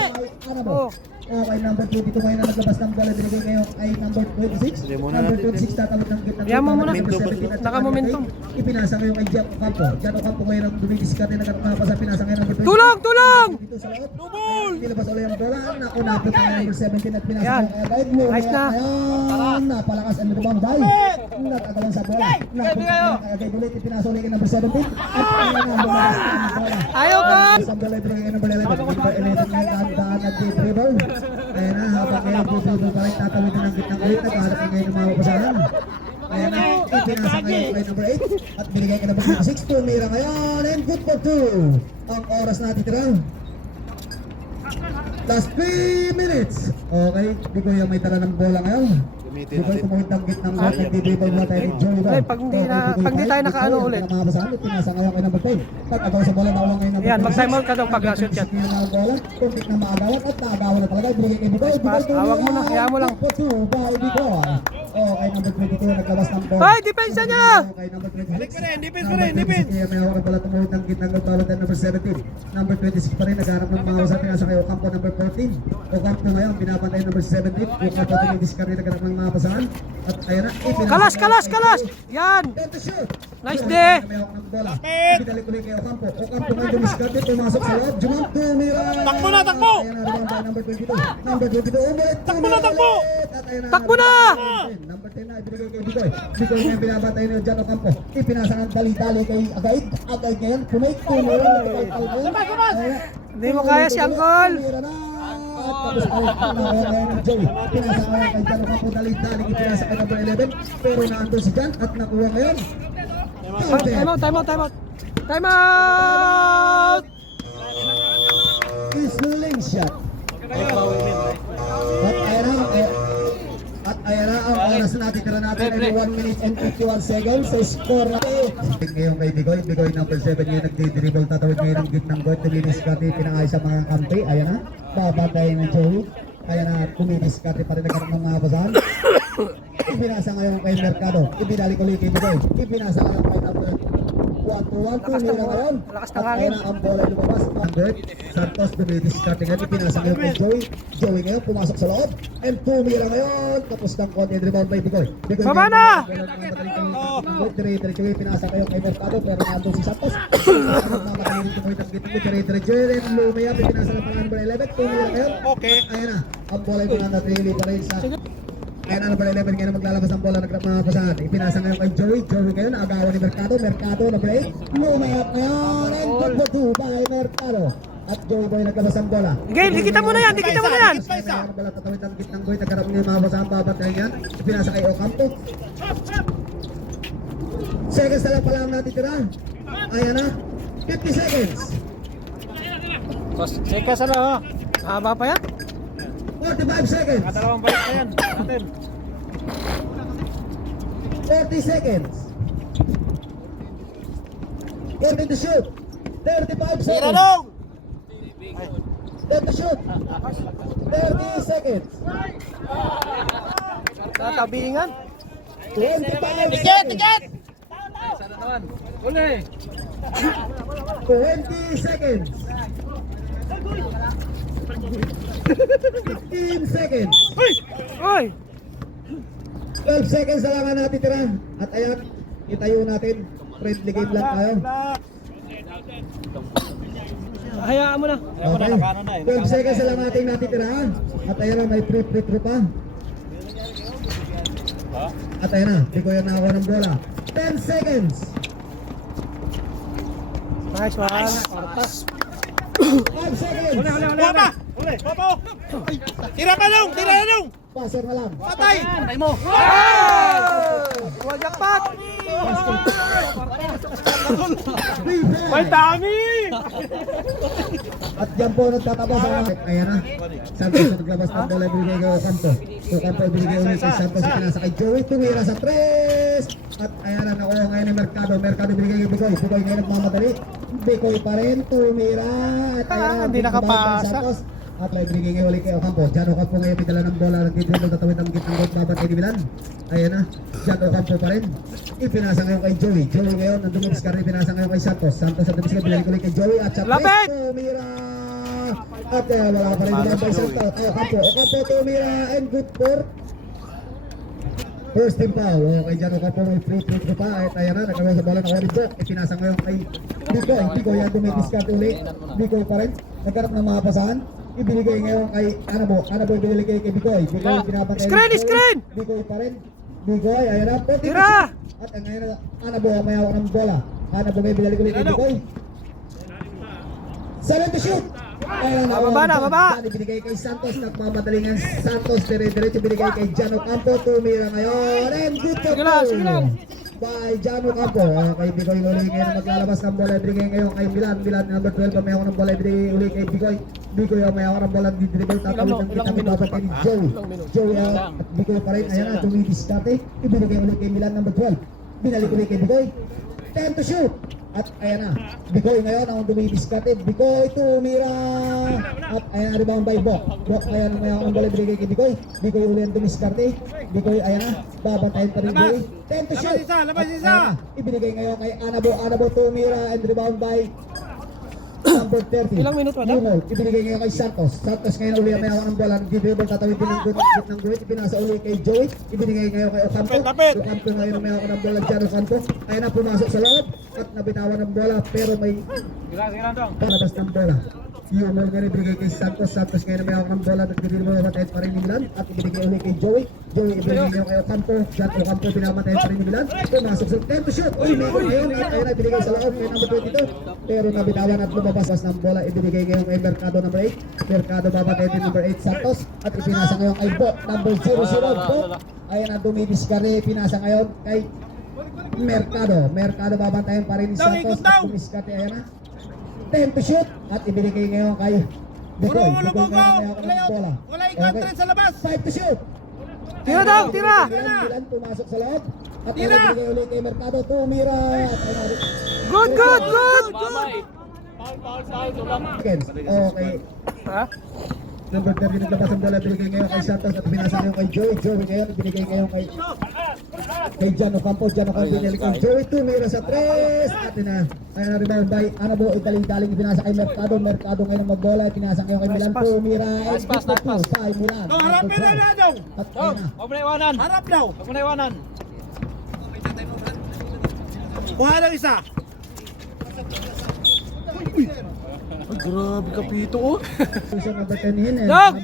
Anabo. Oh. Okay, number 22 ngayon na naglabas ng bola. Binigay ngayon ay number 26. Number 26 tatawid ng gitna. Yan mo muna. Number 17 at Naka-momentum. ipinasa ngayon kay Jan Ocampo. Jan Ocampo ngayon ang dumidiskarte na nakapasa. Pinasa ngayon number 20. Tulong! Dito sa loob. Nilabas ulit ang bola. Naku, napit ang number 17 at pinasa Yan. ngayon kay Agay. Nice na. Ayan, napalakas ang rebound by. Natagawan sa bola. Napit ang Agay ulit. Ipinasa ulit kay number 17. At ayan na, bumabas na ang bola. Ayaw ka. Isang bola ibigay kay number 11. Number 11 ngayon dahan-dahan nag-dribble. Ayan na, habang ngayon nag-dribble pa rin, tatawid na ng gitnang ulit. Nagkaharap na ngayon ng mga kapasahan. Ayan na, ipinasa ngayon kay number 8. At binigay kay number 6. Tumira ngayon and good for 2. Ang oras natin tira. Last 3 minutes. Okay, di ko yung may tala ng bola ngayon. Di ko tumuhid ng gitnang ulit. Nag-dribble mo tayo ni Joey. Ay, pag di tayo nakaano ulit. Mga kapasahan, pinasa ngayon kay number 10. Pag-agaw sa bola, nawala ngayon number Yan, 26. mag-time out ka daw pag shoot yan. Sige na ang bola, kuntik na maagawan at naagawan na talaga. Ibigay kay Bigoy. Pass, hawak mo na, hayaan mo lang. Two by Bigoy. Okay, number 22 naglabas ng bola. Ay, depensa niya! Okay, number 26. Balik pa rin, defense pa Number rin, defense. 26, kaya may hawak ng bola, tumuhid ng gitnang nagbalot at number 17. Number 26 pa rin, nagharap ng mga usapin nasa kay Ocampo, number 14. Ocampo ngayon, binabantay number 17. Ocampo tumidiscard rin nagharap ng mga pasahan. At ayan na, ipinasa. Kalas! Yan! Then to shoot. Nice Yun, day. may hawak ng bola. Ibinalik ulit kay Ocampo. Ocampo ngayon dumiskarte, pumasok sa loob. Jump, tumira. Takbo na, takbo. Ayan na, rebound by number 22. Number 22, ulit. Takbo na, takbo. At ayan Takbo na. Number 10 na, ibinigay kay Bigoy. Bigoy ngayon binabantay ni Jan Ocampo. Ipinasa ng dali-dali kay Agaid. Agaid ngayon, kumay, tumira. Hindi mo kaya si Angkol. Tumira na. Tapos ay pinakaya ngayon ng Joey. Pinasa ngayon kay Jan Ocampo, dali-dali. Ipinasa kay number 11. Pero naandun si Jan at nakuha ngayon. Time out! Time out! Sling shot. At ayan na ang oras natin. Tira natin ay 1 minute and 51 seconds sa score natin. Ngayon kay Bigoy. Bigoy number 7 ngayon nagdi-dribble. Tatawid ngayon ng gitnang goal. Tumidiskarte. Pinangay sa mga kampi. Ayan na. Babantayin ng Joey. Ayan na. Tumidiskarte pa rin nagkaroon ng mga basahan. Ipinasa ngayon kay Mercado. Ibinalik ulit kay Bigoy. Ipinasa ngayon kay number 1-2-1. Tumira ngayon. Lakas ng At hangin. ayan na ang bola lumabas. Android. Santos tumidiskarte ngayon. Ipinasa ngayon kay Joey. Joey ngayon pumasok sa loob. And tumira ngayon. Tapos ng konti rebound by Bigoy. Bigoy Baba na! Dire-diretso pinasa kayo kay Mercado pero nandun si Santos. Namakalito mo itang gitna. Dire-diretso rin. Lumayap. Pinasa ng pang number 11. Tumira ngayon. Okay. Ayan na. Ang bola yung nanatili pa rin sa... Ayan na number 11 ngayon maglalabas ang bola. Nagrap mga pasahan. Ipinasa ngayon kay Joey. Joey ngayon agawan ni Mercado. Mercado na break. Lumayap ngayon. And good for 2 by Mercado. At Joey Boy naglabas ang bola. Game, dikitan mo na yan! Ayan ang bola tatawid ang gitnang boy. Nagkarap niya yung mga pasahan. Babantayan yan. Ipinasa kay Ocampo. Seconds na lang pala ang natitira. Ayan na. 50 seconds. Sekas ano ha? Haba pa yan? 45 seconds. Dalawang balik na yan. Natin. 40 seconds. 40 to shoot. 35 seconds. 10 to shoot. 30 seconds. Tatabingan. 25 seconds. 20 seconds. 15 seconds. Uy! 12 seconds na lang ang natitira. At ayan, itayo natin. Friendly game lang tayo. Hayaan mo na. Okay. 12 seconds na lang natin natitira. At ayan na, may free throw pa. At ayan na, di ko yan nakakuha ng bola. 10 seconds. Nice one. Ortas. 5 seconds. Kuha pa! Kuha pa! Tira pa dong! Tira na dong! Passer na lang. Patay! Patay mo. Jackpot! May dami! At dyan po nagtatapos ang ayan na. Santos na naglabas ng bola ibinigay kay Ocampo. Ocampo ibinigay ulit kay Santos sa pinasa kay Joey. Tumira sa 3. At ayan na nakuha ngayon ni Mercado. Mercado ibinigay kay Bicoy. Bicoy ngayon nagmamadali. Bicoy pa rin. Tumira. At ayan na. Hindi nakapasa. Santos. At may ibinigay ngayon ulit kay Ocampo. Jan Ocampo ngayon pidala ng bola. Nagdidribble tatawid ang gitnang goal. Babantay ni Milan. Ayan na. Jan Ocampo pa rin. Ipinasa ngayon kay Joey. Joey ngayon nandun mag-discard. Ipinasa ngayon kay Santos. Santos at nabisika. Binalik ulit kay Joey. At sa Lapit! Tumira. At wala pa rin naman by Santos. Ocampo tumira and good for first team foul. Okay, dyan Ocampo may free throw pa. At ayan na, nagkaroon sa bola ng Warren Brook. Ipinasa ngayon kay Bicoy. Bicoy yan dumidiscard ulit. Bicoy pa rin. Nagkarap ng mga pasahan. Ibinigay ngayon kay Anabo. Anabo ibinigay kay Bicoy. Bicoy pinapantay. Screen! Bicoy pa rin. Bicoy, ayan na. Tira! At ang ngayon na Anabo may hawak ng bola. Anabo may binalik ulit kay Bicoy. 7 to shoot! Ayan na, Baba! Ibinigay kay Santos, nagmamadalingan Santos, dire-diretso binigay kay Jan Ocampo, tumira ngayon, and good to Sige lang. by Jan Ocampo. Kay Bicoy ulit ngayon maglalabas ng bola, ibinigay ngayon kay Milan number 12, may ako ng bola, ibinigay ulit kay Bicoy. Bicoy may ako ng bola, di-dribble, tatawid ng kita, binabot kay Joey. Joey at Bicoy pa rin, ayan na, tumidiskarte, ibinigay ulit kay Milan number 12, binalik ulit kay Bicoy, 10 to shoot. At ayan na, Bicoy ngayon ang dumidiskarte. Bicoy tumira. At ayan na, rebound by Bok. Bok ngayon may ako ng bola ibigay kay Bicoy. Bicoy uli ang dumiskarte. Bicoy ayan na, babantayan pa rin Bicoy. 10 to shoot. Labas isa! At ayan na, ibinigay ngayon kay Anabo. Anabo tumira and rebound by number 30. Ilang minuto na? Yunol, ibinigay ngayon kay Santos. Santos ngayon uli ang may ako ng bola. Nag-dribble, tatawid din ng group ng group. Ipinasa uli kay Joey. Ibinigay ngayon kay Ocampo. Lapit! Ocampo ngayon may ako ng bola. Jan Ocampo. Ayan na, pumasok sa loob. At nabitawan ng bola. Pero may palabas ng bola. Yunol ngayon ibinigay kay Santos. Santos ngayon may ako ng bola. Nag-dribble, matayin pa rin ni Milan. At ibinigay uli kay Joey. Joey ibinigay ngayon kay Ocampo. Jan Ocampo pinamatayin pa rin ni Milan. Pumasok sa 10 to shoot. Uy, may ngayon. At ayan na, ibinigay sa loob kay number 22. Pero nabitawan at lumabas ng bola. Ibinigay ngayon kay Mercado number 8. Mercado babatayin din number 8 Santos. At ipinasa ngayon kay Bok number 00 Bok. Ayan na, dumidiskarte. Ipinasa ngayon kay Mercado. Mercado babantayan pa rin ni Santos. At dumidiskarte. Ayan na. 10 to shoot. At ibinigay ngayon kay Bicoy. Bicoy ngayon may ako ng bola. Wala i-control sa labas! 5 to shoot. Tira daw, tira! Milan pumasok sa loob. At ibinigay ulit kay Mercado. Tumira. At ayan na. Good! Seconds. Okay. Ha? Number 30 naglabas ang bola, binigay ngayon kay Santos at binasa ngayon kay Joey. Joey ngayon, binigay ngayon kay Jan Ocampo. Jan Ocampo binalik kay Joey. Tumira sa 3. At ayan na rebound by Anabo. Italing-taling binasa kay Mercado. Mercado ngayon magbola. Binasa ngayon kay Milan. Tumira. Nice pass. By Milan. Harapin na daw! At ayan na. Harap daw! Kuha ng isa! Grabe kapito oh. Position number 10 yun eh. Dog!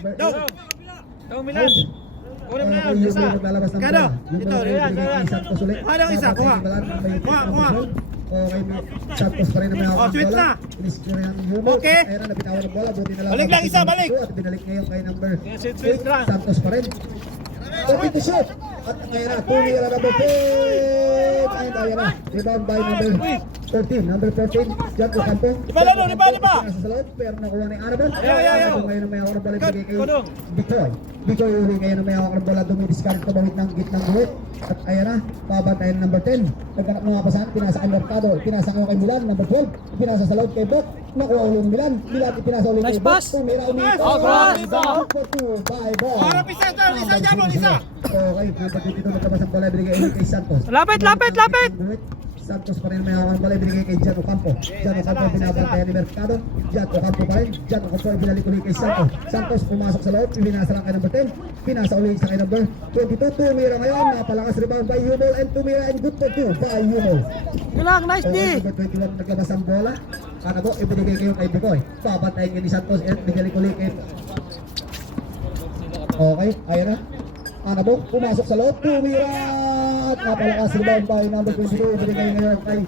Dong Milan! Kuha na Yung isa! naglalabas ng Kano? bola. Yung Ito, bola yan, binigay kay Santos ulit. Kuha ng isa, kuha. Kuha. Okay, Santos pa rin na may hawak ng switch bola. na. Iniskira yung Humo. Okay. Ayan na, nabitawan ng bola. Buti na lang. Balik lang isa, balik. At binalik ngayon kay number switch 8. lang. Santos pa rin. Okay to shoot. At ngayon na, tumira na number 10. Ayan na. Rebound by number 14. Number 14, Jan Ocampo. Di ba? Nasa sa loob, pero nakuha ni Anabo. Anabo ngayon na may hawak ng bola. Ibigay kay Bicoy. Bicoy uli ngayon na may hawak ng bola. Dumidiscard tumawid ng gitnang guhit. At ayan na, pabantayan number 10. Nagkanap ng mga pasahan, pinasa kay Mercado. Pinasa ngayon kay Milan, number 12. Pinasa sa loob kay Bok. Nakuha ulit ni Milan. Milan ipinasa ulit kay Nice Bok. pass. Tumira umito. Oh, grabe ba? For 2 by Bok. Harap isa ito! Isa dyan mo! Isa! Okay, pagdating dito nagkabas ang bola. Ibigay ulit kay Santos. Lapit! Santos pa rin may hawak ng bola, binigay kay Jan Ocampo. Jan Ocampo binabantayan ni Mercado. Jan Ocampo pa rin. Jan Ocampo binalik ulit kay Santos. Santos pumasok sa loob, pinasa lang kay number 10. Pinasa ulit sa kay number 22. Tumira ngayon, napalakas rebound by Humol and tumira and good for 2 by Humol. Kulang, nice D! Number 21 naglabas ang bola. Kanabo, ibinigay kayo kay Bicoy. Pabantayan niya ni Santos and binalik ulit kay... Okay, ayan na. Kanabo, pumasok sa loob, tumira at napalakas rebound by number 22. Binigay ngayon kay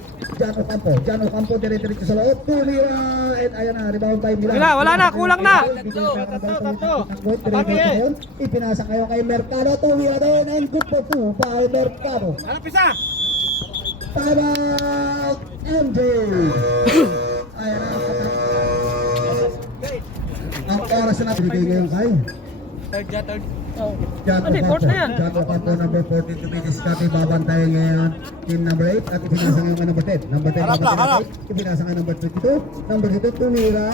Jan Ocampo. Jan Ocampo dire-diretso sa loob. Tumira at ayan na, rebound by Milan. Wala na, kulang na. Ipinasa kayo kay Mercado. Tumira din and good for 2 by Mercado. Ano pisa? Time out, MJ. Ayan na. Ang oras na binigay ngayon kay Jan Ano, court na yan. Jan Ocampo, number 14 to be discarded. Babantayan ngayon team number 8 at ipinasa ngayon kay number 10. Number 10, Harap lang, harap. ipinasa ngayon number 22. Number 22, tumira.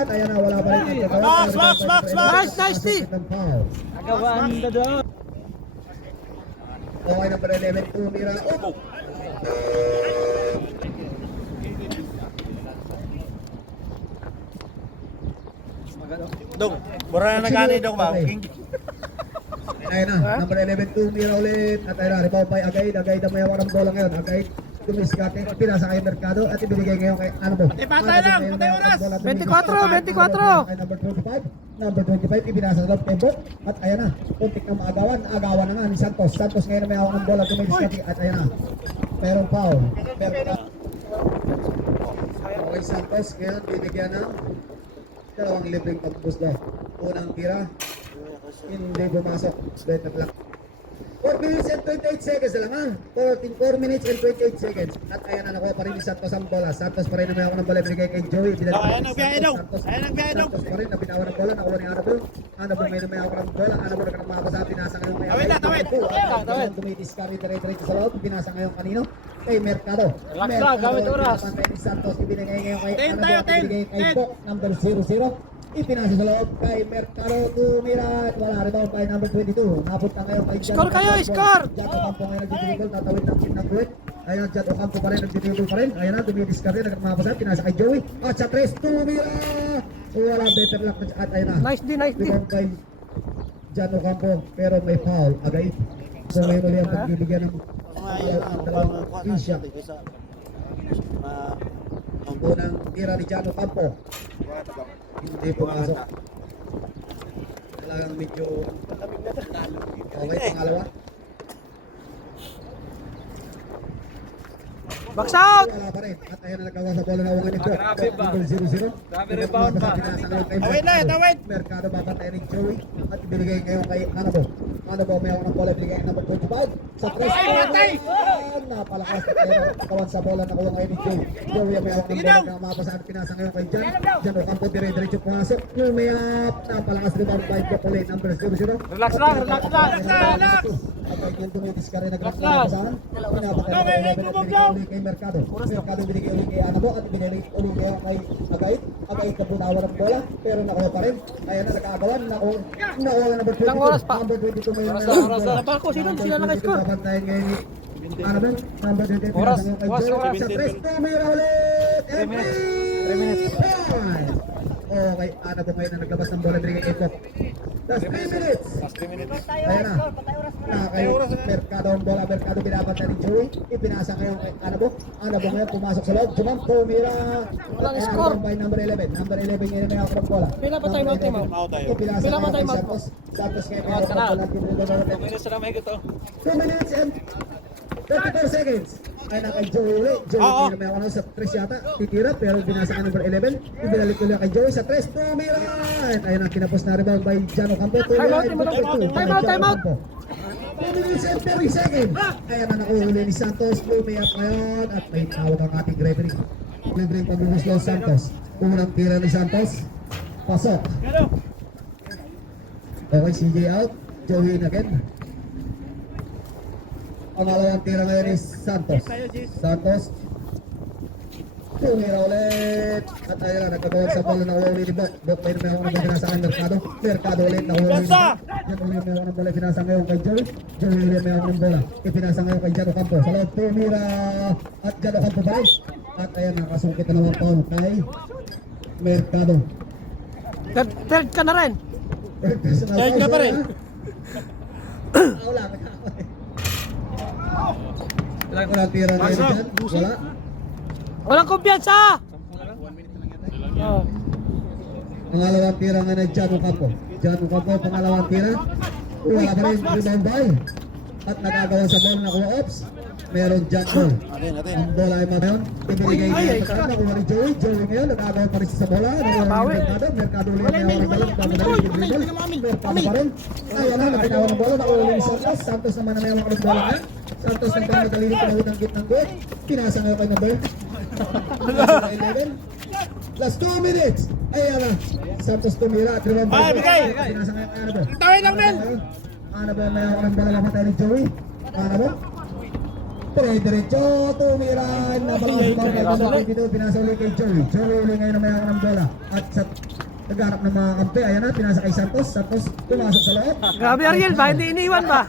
At ayan na, wala pa rin. Nice, nice, T. Okay, number 11, tumira. Oh! Dong, mura na nagani dong ba? Okay. Ayun na, number 11, tumira ulit. At ayun na, rebound by Agaid. Agaid ang may hawak ng bola ngayon. Agaid, tumiskate, pinasa kay Mercado at ibinigay ngayon kay ano po? Patay lang, patay oras. 24. Kay number 25. Number 25, ipinasa sa loob kay Bok. At ayan na, puntik na maagawan. Agawan na nga ni Santos. Santos ngayon ang may hawak ng bola, tumiskate. At ayan na, merong foul. Okay, Santos ngayon, binigyan ng dalawang libreng pagpusda. Unang tira, hindi pumasok. Better lang. 4 minutes and 28 seconds na lang ha. 4 minutes and 28 seconds. At ayan na, nakuha pa rin ni Santos ang bola. Santos pa rin na may ako ng bola. Binigay kay Joey. Ayan ang biyahe daw. Ayan ang biyahe daw. Santos pa rin na binawa ng bola. Nakuha ni Anabol. Anabol may ako ng bola. Anabol na kanang pinasa ngayon. Tawid na, tawid. Tawid. Tumitiscari dire-diretso sa loob. Pinasa ngayon kanino? Kay Mercado. Relax lang, gamit oras. Pinasa ni Santos. Ibinigay ngayon kay Ten Anabol. tayo, ten. Ibinigay kay Ten. Bok. Number 00. Ipinasa sa loob kay Mercado. Tumira. Wala rebound by number 22. Napunta ngayon kay Jan Score kayo, Ocampo. score! Jan Ocampo ngayon nagdidribble. Tatawid ng team ng Kuwait. Ayun, Jan Ocampo pa rin nagdidribble pa rin. Ayun na, dumidiscard rin. Nagmapasal. Pinasa kay Joey. At sa 3. Tumira. Wala better luck. At ayun na. Nice D, nice D. Rebound kay Jan Ocampo. Pero may foul. Agay. So ngayon ulit ang pagbibigyan ng dalawang pisya. Ang unang tira ni Jan Ocampo. Hindi pumasok. Talagang medyo okay, pangalawa. Box out. Wala pa rin. At ayan na nagkawa sa bola na uwangan ni Bok. Number 0-0. Grabe rebound pa. Tawid na, tawid. Mercado babantay ni Joey. At binigay ngayon kay Anabo. Anabo may ako ng bola. Binigay ng number 25. Sa 3. Napalakas na tayo. Kawan sa bola. Nakuha ngayon ni Joey. Joey may ako ng bola. Na mapasaan. Pinasa ngayon kay Jan. Jan Ocampo dire-diretso pumasok. Lumayap. Napalakas rebound by Bok ulit. Number 0-0. Relax lang, relax lang. Relax. At yung tumitis ka rin nagkakasahan. Pinapatay kay Mercado. Mercado binigay ulit kay Anabo at binigay ulit kay Agait. Agait na bunawan ng bola pero nakuha pa rin. Ayan na nag-aagawan. Nakuha na number 22. Ilang oras pa? Number 22 may Napako, sino? Sila naka-score. Babantayan ngayon ni Anabo. Number 22. Oras, Kay oras, Joey. oras. Sa 3. Tumira ulit. 3 minutes. Okay, Anabo ngayon na naglabas ng bola. Binigay kay Pop. Last 3 minutes. Ayan na. Kay Mercado ang bola. Mercado binabanta ni Joey. Ipinasa ngayon kay Anabo. Anabo ngayon pumasok sa loob. Jumam, tumira. Wala na score. By number 11. Number 11 ngayon may ako ng bola. Pila pa time out, time out? Ipinasa Pila pa ngayon kay time out? Santos. Santos ngayon may ako ng bola. 2 minutes and 34 seconds. Ay na kay Joey ulit. Joey ngayon may ako ng sa 3 yata. Titira pero binasa ka number 11. Ibinalik ulit kay Joey sa 3. Tumira. At ayun ang kinapos na rebound by Jan Ocampo. Time out, time out, time out. 2 minutes and 30 seconds. Ayan na nakuhuli ni Santos. Lumayap ngayon at may tawag ang ating referee. Libreng pagbumuslo Santos. Unang tira ni Santos. Pasok. Okay, CJ out. Joey in again. Ang alawang tira ngayon ni Santos. Santos. Tumira ulit. At ayun na, nagkagawan sa bola na ulit ni Bok. Bok may naman ako ng bola pinasa kay Mercado. Mercado ulit na ulit. Yan ulit may ako ng bola pinasa ngayon kay Joey. Joey ulit may ako ng bola. Ipinasa ngayon kay Jan Ocampo. Sa loob, tumira. At Jan Ocampo ba rin? At ayun, nakasungkit na naman paul kay Mercado. Third ka na rin. Third ka pa rin. Wala. Wala tira ngayon dyan. Wala. Walang kumpiyansa. Oh. Pangalawang tira nga na Jan Ocampo. Jan Ocampo, pangalawang tira. Wala pa rin, rebound by at nagagawa sa ball na kuha-ops. Meron dyan ball. Ang bola ay magayon. Ibinigay niya ang pagkakita. Nakuha ni Joey. Joey ngayon, nagagawa pa rin siya sa bola. Nakuha ni Mercado. Mercado ulit na yung ball. Mercado pa rin. Ayan na, napinawa ng bola. Nakuha ni Santos. Santos naman na may mga bola ngayon. Santos ng pagkakalino pinahod ng git ng guit. Pinasa ngayon kay number 11. Last 2 minutes. Ayan na. Santos tumira. Ay, bigay. Pinasa ngayon kay Annabel. Tawin lang, Mel. Annabel may ako ng bola mamatay ni Joey. Annabel. Diretso, tumiran. Nabalas yung mga kagawin dito. Pinasa ulit kay Joey. Joey ulit ngayon na may ako ng bola. At sa naghanap ng mga kampi. Ayan na. Pinasa kay Santos. Santos pumasok sa loob. Grabe Ariel ba? Hindi iniwan ba?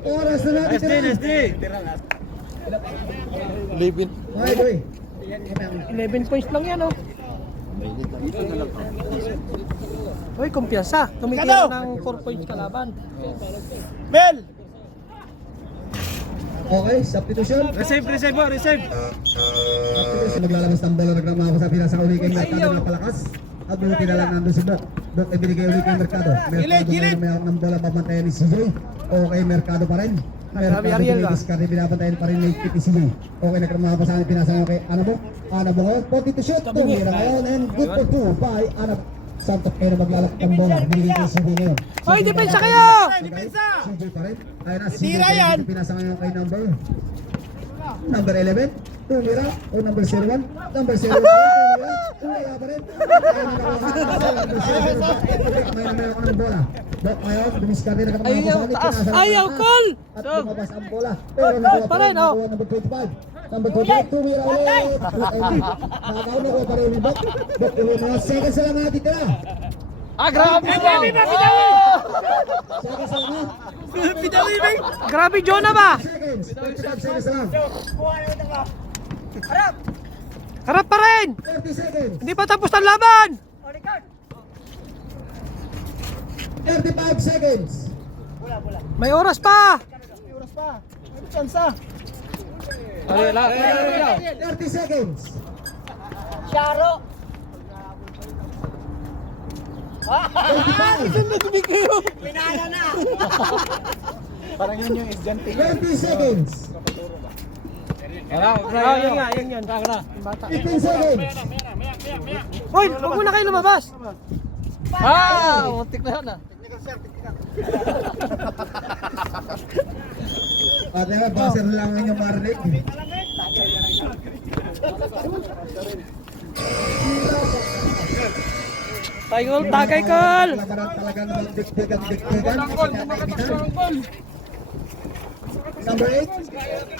Oras na natin. SD. Okay, Joey. 11 points lang yan, oh. Uy, kumpiyansa. Tumitira ng 4 points kalaban. Mel. Okay, substitution. Receive. Substitution. Maglalabas ng bola. Nagramako sa pinasa uli kay Mercado na palakas. At buti na lang nandun si Bok. Bok ay binigay uli kay Mercado. Mercado ngayon may ako ng bola. Papantayan ni CJ. Okay, Mercado pa rin. Mercado Ariel, ba? binidiscard. Binapantayan pa rin ni CJ. Okay, nagramako sa akin. Pinasa ngayon kay Anabok. Anabok ngayon. 42 shoot. Tumira ngayon. And good for 2 by Anabok. Santos kayo na maglalak ng bola. Binigay kay CJ ngayon. Hoy, depensa kayo! CJ pa rin. Ayun na, CJ pa rin. Pinasa ngayon kay number 11. Tumira. O number 01. Number 01. Tumira. Tumira pa rin. May naman ako ng bola. Bok ngayon. Dumiskard din. Ayaw, taas. Ayaw, call! At lumabas ang bola. Pero nakuha pa rin. oh. Number 25. Number 25. Tumira ulit. Nakakaw na ko pa rin. Bok. Bok ulit na. Seconds na lang mga titira. Grabe! Seconds na lang. Grabe, Jonah ba? Seconds. 35 seconds na lang. Harap pa rin! 30 seconds. Hindi pa tapos ang laban! 35 seconds. May oras pa! 30 seconds. Charo! 20 seconds. Yan nga, yan. Bata. 15 seconds. Hoy, huwag muna kayo lumabas! Muntik na yan ah. Pati nga, buzzer lang ang inyong marinig. Tagay call! Talagang diktigan. Number 8.